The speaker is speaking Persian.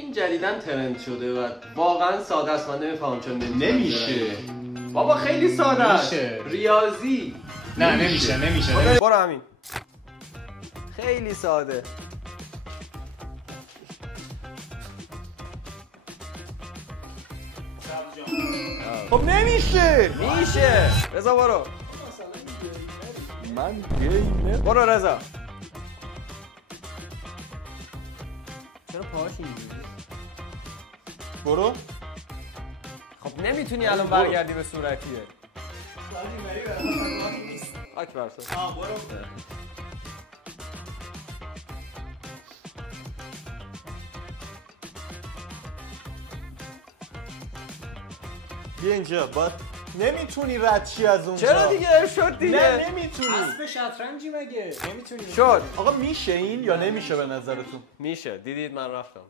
این جدیدن ترند شده و واقعا ساده است. من نمیفهمم چون نمیشه. بابا خیلی ساده است. میشه. ریاضی. نه نمیشه. برو همین. خیلی ساده. خب نمیشه. میشه. رضا برو. من گیمر. برو رضا. چرا پاهاش اینجوری؟ برو. خب نمیتونی الان برگردی به صورتیه. اکبر سا. برو. بیا اینجا باید نمیتونی رد چی از اونجا. چرا دیگه شد دیگه؟ نه نمیتونی. اسب شطرنجی مگه نمیتونی. شد. آقا میشه این یا نمیشه به نظرتون؟ میشه. دیدید من رفتم.